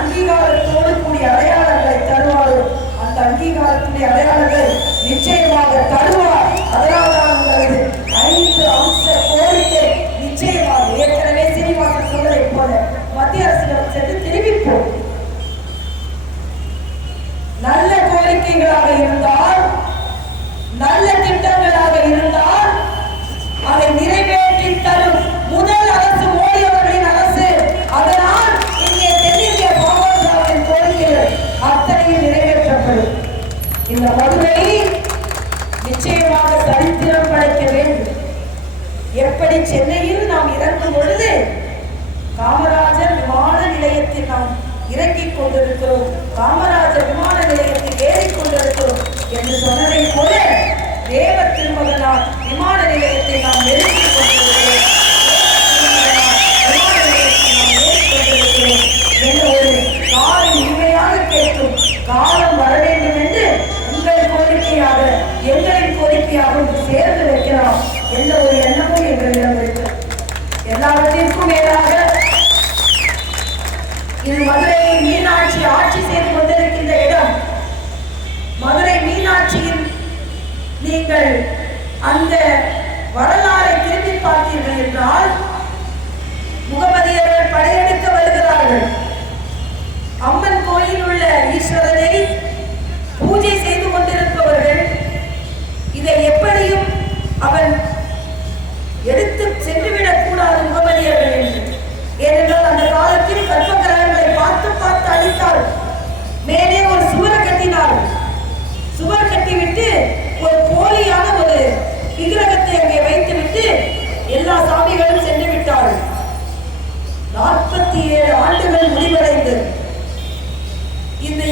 அங்கீகாரத்தோடு கூடிய அடையாளங்களை தருவார். அந்த அங்கீகாரத்துடைய அடையாளங்கள் நிச்சயமாக தருவார். அதனால்தான் உங்களது 5 அம்ச கோரிக்கை நிச்சயமாக ஏற்கனவே சீனிவாசன் சொன்னதை போல மத்திய அரசிடம் சென்று தெரிவிப்போம். நல்ல கோரிக்கைகளாக இருந்தால், நல்ல திட்டங்களாக இருந்தால் அதை நிறைவேற்றி தரும் முதல் அரசு மோடி அவர்களின் அரசு. அதனால் இங்கே தென்னிந்திய பாமகவின் கோரிக்கைகள் அத்தனையும் நிறைவேற்றப்படும். இந்த மதுரை நிச்சயமாக சரித்திரம் படைக்க வேண்டும். எப்படி சென்னையில் நாம் இறங்கும் பொழுது காமராஜர் விமான நிலையத்தில் நாம் இறங்கிக் கொண்டிருக்கிறோம், காமராஜர் விமான நிலையத்தில் ஏறிக்கொண்டிருக்கிறோம் என்று சொன்னதை போல தேவ திருமகனார் விமான நிலையத்தை நாம் நெருங்கிக் கொண்டிருக்கிறோம், என்ற ஒரு காலம் இனிமையாக கேட்கும் காலம் வர வேண்டும் என்று உங்கள் கோரிக்கையாக எங்களின் கோரிக்கையாகவும் சேர்ந்து வைக்கலாம் என்ற ஒரு எண்ணமும் எங்களிடம் இருக்கிறது. எல்லாவற்றிற்கும் மேலாக இது மதுரையை மீனாட்சி ஆட்சி செய்து கொண்டிருக்கின்ற இடம். மதுரை மீனாட்சியின் நீங்கள் அந்த வரலாறை திரும்பி பார்த்தீர்கள் என்றால் முகமதியர்கள் படையெடுக்க வருகிறார்கள். அம்மன் கோயில் உள்ள ஈஸ்வரனை பூஜை செய்து கொண்டிருப்பவர்கள் இதை எப்படியும் அவன் எடுத்து சென்றுவிடக் கூடாது முகமதியர்கள் என்று. ஏனென்றால் அந்த காலத்தில் கற்பகிரகங்களை பார்த்து பார்த்து அழித்தார். மேலே ஒரு சுவர் கட்டினார். சுவர் கட்டிவிட்டு ஒரு போலியான ஒரு விக்கிரகத்தை அங்கே வைத்துவிட்டு எல்லா சாமிகளும் சென்று விட்டார்கள். 47 ஆண்டுகள் முடிவடைந்தது. இது